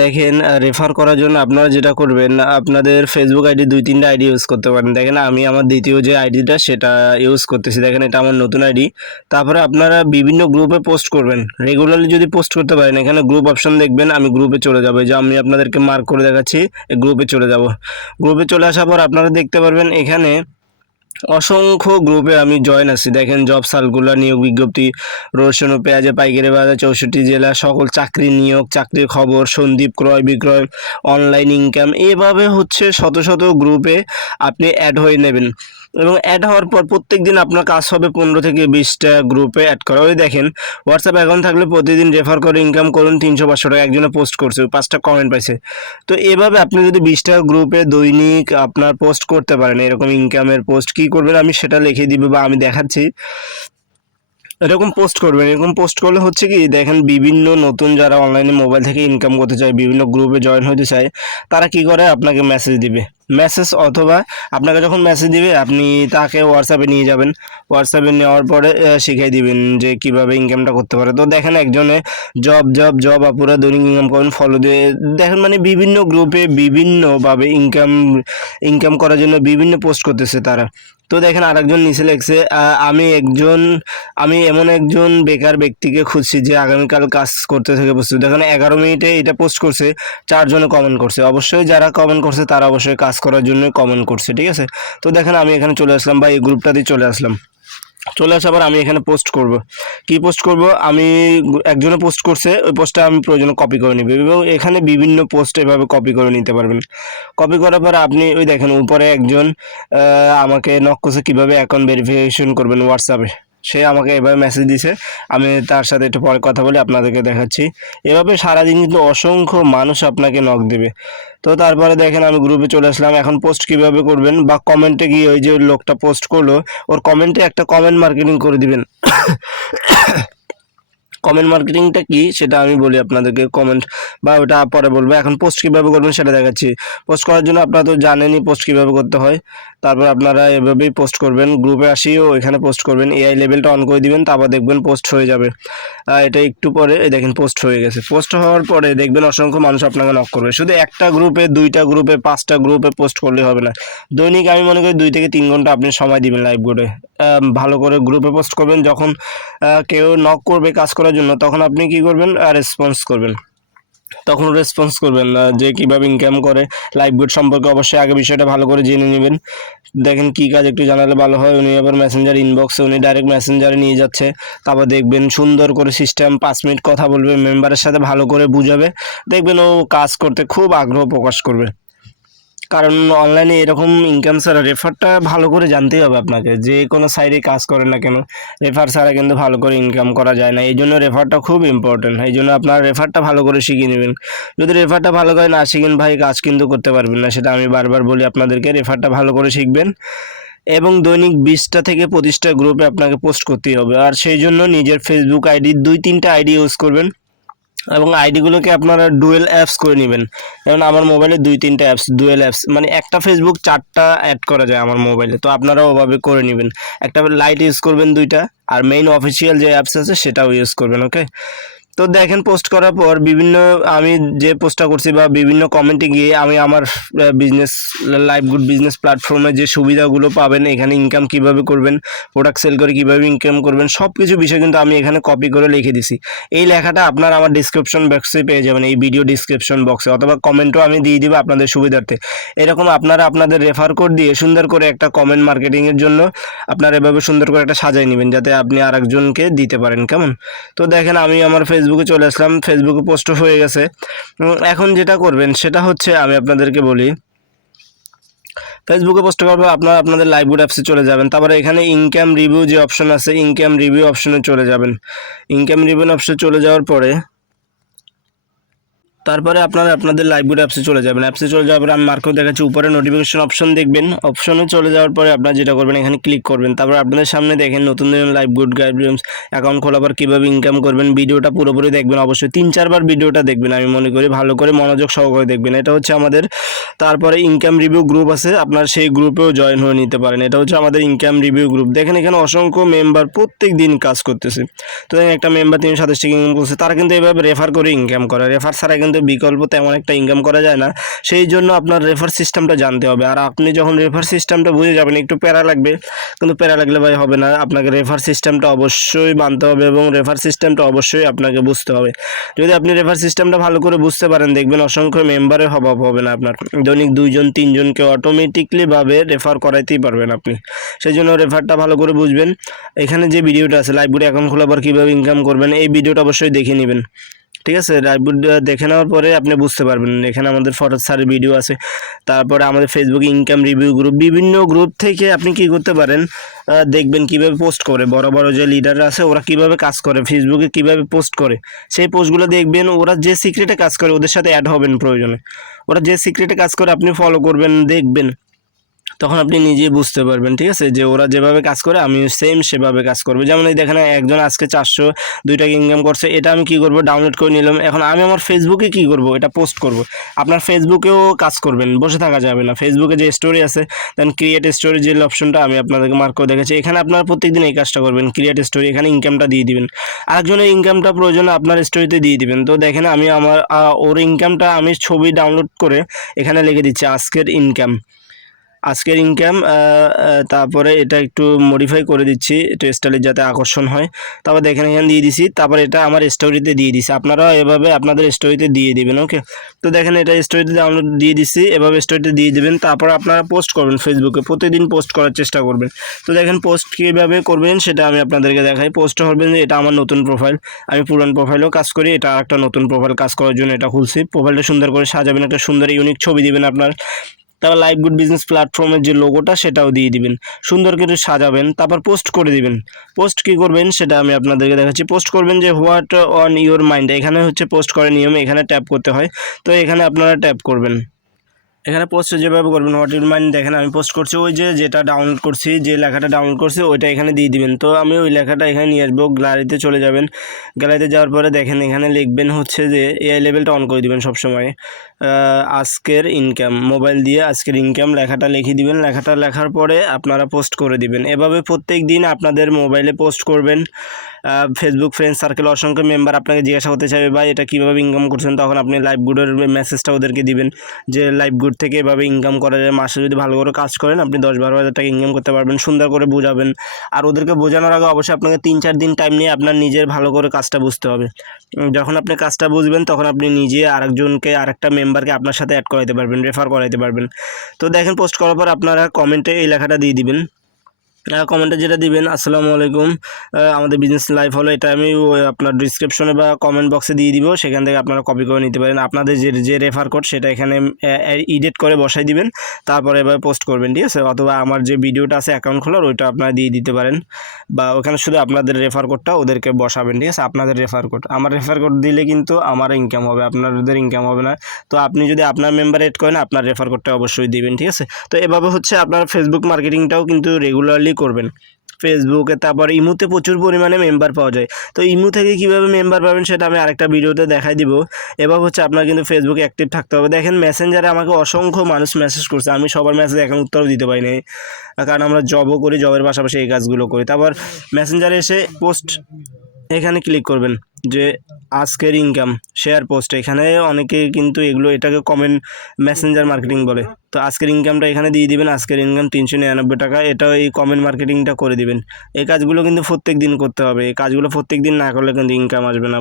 দেখেন, রেফার করার জন্য আপনারা যেটা করবেন, আপনাদের ফেসবুক আইডি ২-৩টা আইডি ইউজ করতে পারেন। দেখেন আমি আমার দ্বিতীয় যে আইডিটা সেটা ইউজ করতেছি। দেখেন এটা আমার নতুন আইডি। তারপরে আপনারা বিভিন্ন গ্রুপে পোস্ট করবেন। রেগুলারলি যদি পোস্ট করতে পারেন, এখানে গ্রুপ অপশন দেখবেন, আমি গ্রুপে চলে যাবো। এই যে আমি আপনাদেরকে মার্ক করে দেখাচ্ছি, এই গ্রুপে চলে যাব। গ্রুপে চলে আসার পর আপনারা দেখতে পারবেন এখানে অসংখ্য গ্রুপে আমি জয়েন আছি। দেখেন জব সার্কুলার, নিয়োগ বিজ্ঞপ্তি, রসুন ও পেঁয়াজে পাইকারি বাজার 64 জেলা, সকল চাকরি নিয়োগ, চাকরির খবর, সন্দীপ ক্রয় বিক্রয়, অনলাইন ইনকাম, এভাবে হচ্ছে শত শত গ্রুপে আপনি অ্যাড হয়ে নেবেন। এবং অ্যাড হওয়ার পর প্রত্যেক দিন আপনার কাজ হবে 15 থেকে 20টা গ্রুপে অ্যাড করা। ওই দেখেন হোয়াটসঅ্যাপ অ্যাকাউন্ট থাকলে প্রতিদিন রেফার করে ইনকাম করুন 300-500 টাকা। একজনে পোস্ট করছে, 5টা কমেন্ট পাইছে। তো এভাবে আপনি যদি 20টা গ্রুপে দৈনিক আপনার পোস্ট করতে পারেন, এরকম ইনকামের পোস্ট কী করবেন আমি সেটা লিখে দিব বা আমি দেখাচ্ছি। এরকম পোস্ট করবেন। এরকম পোস্ট করলে হচ্ছে কি, দেখেন বিভিন্ন নতুন যারা অনলাইনে মোবাইল থেকে ইনকাম করতে চায়, বিভিন্ন গ্রুপে জয়েন হতে চায়, তারা কি করে আপনাকে মেসেজ দিবে। মেসেজ অথবা আপনাকে যখন মেসেজ দিবে আপনি তাকে হোয়াটসঅ্যাপে নিয়ে যাবেন। হোয়াটসঅ্যাপে নেওয়ার পরে শিখিয়ে দিবেন যে কিভাবে ইনকামটা করতে পারে। তো দেখেন একজনে জব জব জব আপুরা দৈনিক ইনকাম করেন ফলো দিয়ে, দেখেন মানে বিভিন্ন গ্রুপে বিভিন্নভাবে ইনকাম করার জন্য বিভিন্ন পোস্ট করতেছে তারা। তো দেখেন আরেকজন নিচে লেখছে, আমি এমন একজন বেকার ব্যক্তিকে খুঁজছি যে আগামীকাল কাজ করতে থেকে প্রস্তুত। দেখেন 11 মিনিটে এটা পোস্ট করছে, 4 জনে কমেন্ট করছে। অবশ্যই যারা কমেন্ট করছে তারা অবশ্যই কাজ করার জন্য কমেন্ট করছে, ঠিক আছে। তো দেখেন আমি এখানে চলে আসলাম বা এই গ্রুপটাতে চলে আসলাম। চলে আসার পর আমি এখানে পোস্ট করব। কি পোস্ট করব, আমি একজনে পোস্ট করছে, ওই পোস্টটা আমি প্রয়োজনে কপি করে নিব এবং এখানে বিভিন্ন পোস্ট এভাবে কপি করে নিতে পারবেন। কপি করার পর আপনি ওই দেখেন উপরে একজন আমাকে নক করছে কীভাবে অ্যাকাউন্ট ভেরিফিকেশন করবেন হোয়াটসঅ্যাপে। সে আমাকে এভাবে মেসেজ দিছে, আমি তার সাথে একটু পরে কথা বলে আপনাদেরকে দেখাচ্ছি। এভাবে সারাদিন কিন্তু অসংখ্য মানুষ আপনাকে নক দেবে। তো তারপরে দেখেন আমি গ্রুপে চলে আসলাম। এখন পোস্ট কিভাবে করবেন, বা কমেন্টে গিয়ে ওই যে লোকটা পোস্ট করলো ওর কমেন্টে একটা কমেন্ট মার্কেটিং করে দিবেন। কমেন্ট মার্কেটিংটা কি সেটা আমি বলি আপনাদেরকে, কমেন্ট বা ওটা পরে বলবো। এখন পোস্ট কীভাবে করবেন সেটা দেখাচ্ছি। পোস্ট করার জন্য আপনারা তো জানেনই পোস্ট কীভাবে করতে হয়। তারপর আপনারা এভাবেই পোস্ট করবেন, গ্রুপে আসিও এখানে পোস্ট করবেন, এআই লেভেলটা অন করে দিবেন, তারপর দেখবেন পোস্ট হয়ে যাবে। এটা একটু পরে দেখেন পোস্ট হয়ে গেছে। পোস্ট হওয়ার পরে দেখবেন অসংখ্য মানুষ আপনাকে নক করবে। শুধু একটা গ্রুপে, 2টা গ্রুপে, 5টা গ্রুপে পোস্ট করলে হবে না। দৈনিক আমি মনে করি 2 থেকে 3 ঘন্টা আপনি সময় দিবেন লাইভ গ্রুপে। ভালো করে গ্রুপে পোস্ট করবেন। যখন কেউ নক করবে কাজ করার জন্য, তখন আপনি কি করবেন, রেসপন্স করবেন। তখন রেসপন্স করবেন না যে কীভাবে ইনকাম করে। লাইভ গুড সম্পর্কে অবশ্যই আগে বিষয়টা ভালো করে জেনে নেবেন। দেখেন কী কাজ একটু জানালে ভালো হয়। উনি আবার মেসেঞ্জার ইনবক্সে, উনি ডাইরেক্ট মেসেঞ্জারে নিয়ে যাচ্ছে। তারপর দেখবেন সুন্দর করে সিস্টেম 5 মিনিট কথা বলবে, মেম্বারের সাথে ভালো করে বুঝাবে। দেখবেন ও কাজ করতে খুব আগ্রহ প্রকাশ করবে। কারণ অনলাইনে এরকম ইনকাম ছাড়া রেফারটা ভালো করে জানতেই হবে আপনাকে। যে কোনো সাইডে কাজ করেন না কেন, রেফার ছাড়া কিন্তু ভালো করে ইনকাম করা যায় না। এই জন্য রেফারটা খুব ইম্পর্টেন্ট। এই জন্য আপনার রেফারটা ভালো করে শিখে নেবেন। যদি রেফারটা ভালো করে না শিখেন ভাই, কাজ কিন্তু করতে পারবেন না। সেটা আমি বারবার বলি আপনাদেরকে, রেফারটা ভালো করে শিখবেন। এবং দৈনিক 20টা থেকে 25টা গ্রুপে আপনাকে পোস্ট করতেই হবে। আর সেই জন্য নিজের ফেসবুক আইডি 2-3টা আইডি ইউজ করবেন এবং আইডিগুলোকে আপনারা ডুয়েল অ্যাপস করে নেবেন। যেমন আমার মোবাইলে 2-3টা অ্যাপস, ডুয়েল অ্যাপস, মানে একটা ফেসবুক 4টা অ্যাড করা যায় আমার মোবাইলে। তো আপনারাও ওভাবে করে নেবেন। একটা লাইট ইউজ করবেন 2টা, আর মেইন অফিসিয়াল যে অ্যাপস আছে সেটাও ইউজ করবেন। ওকে। তো দেখেন পোস্ট করার পর বিভিন্ন, আমি যে পোস্টটা করছি বা বিভিন্ন কমেন্টে গিয়ে আমি আমার বিজনেস, লাইভ গুড বিজনেস প্ল্যাটফর্মে যে সুবিধাগুলো পাবেন, এখানে ইনকাম কিভাবে করবেন, প্রোডাক্ট সেল করে কীভাবে ইনকাম করবেন, সব কিছু বিষয় কিন্তু আমি এখানে কপি করে লিখে দিছি। এই লেখাটা আপনারা আমার ডিসক্রিপশন বক্সে পেয়ে যাবেন, এই ভিডিও ডিসক্রিপশন বক্সে, অথবা কমেন্টও আমি দিয়ে দিব আপনাদের সুবিধার্থে। এরকম আপনারা আপনাদের রেফার কোড দিয়ে সুন্দর করে একটা কমেন্ট মার্কেটিংয়ের জন্য আপনারা এভাবে সুন্দর করে একটা সাজাই নেবেন, যাতে আপনি আরেকজনকে দিতে পারেন। কেমন? তো দেখেন আমি আমার ফেসবুকে চলে আসলাম, ফেসবুকে পোস্ট হয়ে গেছে। এখন যেটা করবেন সেটা হচ্ছে, আমি আপনাদেরকে বলি, ফেসবুকে পোস্ট করার পর আপনারা আপনাদের লাইভগুড অ্যাপসে চলে যাবেন। তারপরে এখানে ইনকাম রিভিউ যে অপশন আছে, ইনকাম রিভিউ অপশনে চলে যাবেন। ইনকাম রিভিউ অপশনে চলে যাওয়ার পরে তারপরে আপনারা আপনাদের লাইভগুড অ্যাপসে চলে যাবেন। অ্যাপসে চলে যাওয়ার পরে আমি মার্কেও দেখাচ্ছি, উপরে নোটিফিকেশন অপশন দেখবেন। অপশনে চলে যাওয়ার পরে আপনারা যেটা করবেন, এখানে ক্লিক করবেন। তারপর আপনাদের সামনে দেখেন নতুন লাইভগুড গাইডলাইন্স অ্যাকাউন্ট খোলার পর কীভাবে ইনকাম করবেন। ভিডিওটা পুরোপুরি দেখবেন, অবশ্যই 3-4 বার ভিডিওটা দেখবেন। আমি মনে করি ভালো করে মনোযোগ সহকারে দেখবেন। এটা হচ্ছে আমাদের, তারপরে ইনকাম রিভিউ গ্রুপ আছে, আপনার সেই গ্রুপেও জয়েন হয়ে নিতে পারেন। এটা হচ্ছে আমাদের ইনকাম রিভিউ গ্রুপ। দেখেন এখানে অসংখ্য মেম্বার প্রত্যেক দিন কাজ করতেছে। তো একটা মেম্বার 327 টাকা ইনকাম করছে, তারা কিন্তু এভাবে রেফার করে ইনকাম করে। রেফার ছাড়া কিন্তু কিন্তু বিকল্প তেমন একটা ইনকাম করা যায় না, সেই জন্য আপনার রেফার সিস্টেমটা জানতে হবে। আর আপনি যখন রেফার সিস্টেমটা বুঝে যাবেন, একটু প্যারা লাগবে, কিন্তু প্যারা লাগলে ভাই হবে না, আপনাকে রেফার সিস্টেমটা অবশ্যই মানতে হবে এবং রেফার সিস্টেমটা অবশ্যই আপনাকে বুঝতে হবে। যদি আপনি রেফার সিস্টেমটা ভালো করে বুঝতে পারেন, দেখবেন অসংখ্য মেম্বারের অভাব হবে না আপনার। দৈনিক 2জন 3জনকে অটোমেটিকলিভাবে রেফার করাইতেই পারবেন আপনি। সেই জন্য রেফারটা ভালো করে বুঝবেন। এখানে যে ভিডিওটা আছে লাইভবুডে অ্যাকাউন্ট খোলার পর কীভাবে ইনকাম করবেন, এই ভিডিওটা অবশ্যই দেখে নেবেন, ঠিক আছে? লাইভবুড দেখে নেওয়ার পরে আপনি বুঝতে পারবেন। এখানে আমাদের ফরহাদ স্যারের ভিডিও আছে, তারপরে আমাদের ফেসবুকে ইনকাম রিভিউ গ্রুপ, বিভিন্ন গ্রুপ থেকে আপনি কি করতে পারেন, দেখবেন কিভাবে পোস্ট করে, বড় বড় যে লিডাররা আছে ওরা কিভাবে কাজ করে, ফেসবুকে কিভাবে পোস্ট করে, সেই পোস্টগুলো দেখবেন। ওরা যে সিক্রেটে কাজ করে ওদের সাথে অ্যাড হবেন প্রয়োজনে। ওরা যে সিক্রেটে কাজ করে আপনি ফলো করবেন, দেখবেন, তখন আপনি নিজেই বুঝতে পারবেন, ঠিক আছে, যে ওরা যেভাবে কাজ করে আমি সেম সেভাবে কাজ করবো। যেমন এই দেখেন একজন আজকে 402 টাকা ইনকাম করছে, এটা আমি কি করব, ডাউনলোড করে নিলাম। এখন আমি আমার ফেসবুকে কি করব, এটা পোস্ট করব। আপনার ফেসবুকেও কাজ করবেন, বসে থাকা যাবে না। ফেসবুকে যে স্টোরি আছে, দেন ক্রিয়েট স্টোরি যে অপশনটা আমি আপনাদেরকে মার্ক করে দেখেছি, এখানে আপনারা প্রত্যেকদিন এই কাজটা করবেন, ক্রিয়েট স্টোরি, এখানে ইনকামটা দিয়ে দিবেন। আরেকজনের ইনকামটা প্রয়োজন আপনার স্টোরিতে দিয়ে দিবেন। তো দেখেন আমি আমার ওর ইনকামটা আমি ছবি ডাউনলোড করে এখানে লিখে দিচ্ছি আজকের ইনকাম, আজকের ইনকাম। তারপরে এটা একটু মডিফাই করে দিচ্ছি একটু স্টাইলে যাতে আকর্ষণ হয়। তারপর দেখেন এখানে দিয়ে দিছি, তারপর এটা আমার স্টোরিতে দিয়ে দিছি। আপনারাও এভাবে আপনাদের স্টোরিতে দিয়ে দিবেন। ওকে, তো দেখেন এটা স্টোরিতে ডাউনলোড দিয়ে দিচ্ছি, এভাবে স্টোরিতে দিয়ে দিবেন। তারপর আপনারা পোস্ট করবেন ফেসবুকে, প্রতিদিন পোস্ট করার চেষ্টা করবেন। তো দেখেন পোস্ট কীভাবে করবেন সেটা আমি আপনাদেরকে দেখাই। পোস্ট করবেন যে এটা আমার নতুন প্রোফাইল, আমি পুরান প্রোফাইলেও কাজ করি, এটা একটা নতুন প্রোফাইল কাজ করার জন্য এটা খুলছি। প্রোফাইলটা সুন্দর করে সাজাবেন, একটা সুন্দর ইউনিক ছবি দিবেন আপনার। তারপর লাইভগুড বিজনেস প্ল্যাটফর্মের যে লোগোটা সেটাও দিয়ে দিবেন, সুন্দর করে সাজাবেন, তারপর পোস্ট করে দিবেন। পোস্ট কি করবেন সেটা আমি আপনাদেরকে দেখাচ্ছি। পোস্ট করবেন যে হোয়াট অন ইউর মাইন্ড, এখানে হচ্ছে পোস্ট করার নিয়ম, এখানে ট্যাপ করতে হয়, তো এখানে আপনারা ট্যাপ করবেন। এখানে পোস্ট যেভাবে করবেন হোয়াট ইউর মাইন্ড, দেখেন আমি পোস্ট করছি, ওই যেটা ডাউনলোড করছি, যে লেখাটা ডাউনলোড করছি ওইটা এখানে দিয়ে দিবেন। তো আমি ওই লেখাটা এখানে নিয়ে আসবো, গ্যালারিতে চলে যাবেন। গ্যালারিতে যাওয়ার পরে দেখেন এখানে লিখবেন হচ্ছে যে এআই লেভেলটা অন করে দিবেন সবসময়। আজকের ইনকাম, মোবাইল দিয়ে আজকের ইনকাম লেখাটা লিখে দিবেন। লেখাটা লেখার পরে আপনারা পোস্ট করে দিবেন। এভাবে প্রত্যেক দিন আপনাদের মোবাইলে পোস্ট করবেন। ফেসবুক ফ্রেন্ড সার্কেল অসংখ্য মেম্বার আপনাকে জিজ্ঞাসা করতে চাইবে ভাই এটা কীভাবে ইনকাম করছেন, তখন আপনি লাইভগুডের মেসেজটা ওদেরকে দিবেন যে লাইভগুড থেকে এভাবে ইনকাম করা যায়। মাসে যদি ভালো করে কাজ করেন আপনি 10-12 হাজার টাকা ইনকাম করতে পারবেন। সুন্দর করে বোঝাবেন। আর ওদেরকে বোঝানোর আগে অবশ্যই আপনাকে 3-4 দিন টাইম নিয়ে আপনার নিজের ভালো করে কাজটা বুঝতে হবে। যখন আপনি কাজটা বুঝবেন তখন আপনি নিজে আরেকজনকে, আরেকটা মেম্বারকে আপনার সাথে অ্যাড করাইতে পারবেন, রেফার করাইতে পারবেন। তো দেখেন পোস্ট করার পর আপনারা কমেন্টে এই লেখাটা দিয়ে দিবেন। কমেন্টে যেটা দিবেন আসসালামু আলাইকুম, আমাদের বিজনেস লাইফ হলো, এটা আমি আপনার ডিসক্রিপশনে বা কমেন্ট বক্সে দিয়ে দিব, সেখান থেকে আপনারা কপি করে নিতে পারেন। আপনাদের যে রেফার কোড সেটা এখানে এডিট করে বসাই দিবেন, তারপরে এবার পোস্ট করবেন, ঠিক আছে? অথবা আমার যে ভিডিওটা আছে অ্যাকাউন্ট খোলার ওইটা আপনারা দিয়ে দিতে পারেন, বা ওখানে শুধু আপনাদের রেফার কোডটা ওদেরকে বসাবেন, ঠিক আছে? আপনাদের রেফার কোড, আমার রেফার কোড দিলে কিন্তু আমার ইনকাম হবে, আপনাদের ইনকাম হবে না। তো আপনি যদি আপনার মেম্বার এড করেন আপনার রেফার কোডটা অবশ্যই দিবেন, ঠিক আছে? তো এভাবে হচ্ছে আপনার ফেসবুক মার্কেটিংটাও কিন্তু রেগুলারলি করবেন ফেসবুকে। তারপর ইমুতে প্রচুর পরিমাণে মেম্বার পাওয়া যায়। তো ইমু থেকে কীভাবে মেম্বার পাবেন সেটা আমি আরেকটা ভিডিওতে দেখাই দিব। এবার হচ্ছে আপনার কিন্তু ফেসবুকে অ্যাক্টিভ থাকতে হবে। দেখেন মেসেঞ্জারে আমাকে অসংখ্য মানুষ মেসেজ করছে, আমি সবার মেসেজ এখন উত্তরও দিতে পারি নাই, কারণ আমরা জবও করি, জবের পাশাপাশি এই কাজগুলো করি। তারপর মেসেঞ্জারে এসে পোস্ট এখানে ক্লিক করবেন যে আজকের ইনকাম শেয়ার পোস্ট, এখানে অনেকে কিন্তু এটাকে কমেন্ট মেসেঞ্জার মার্কেটিং বলে। তো আজকের ইনকামটা এখানে দিয়ে দিবেন, আজকের ইনকাম 399 টাকা, এটাও এই কমেন্ট মার্কেটিংটা করে দিবেন। এই কাজগুলো কিন্তু প্রত্যেক দিন করতে হবে, এই কাজগুলো প্রত্যেক দিন না করলে কিন্তু ইনকাম আসবে না।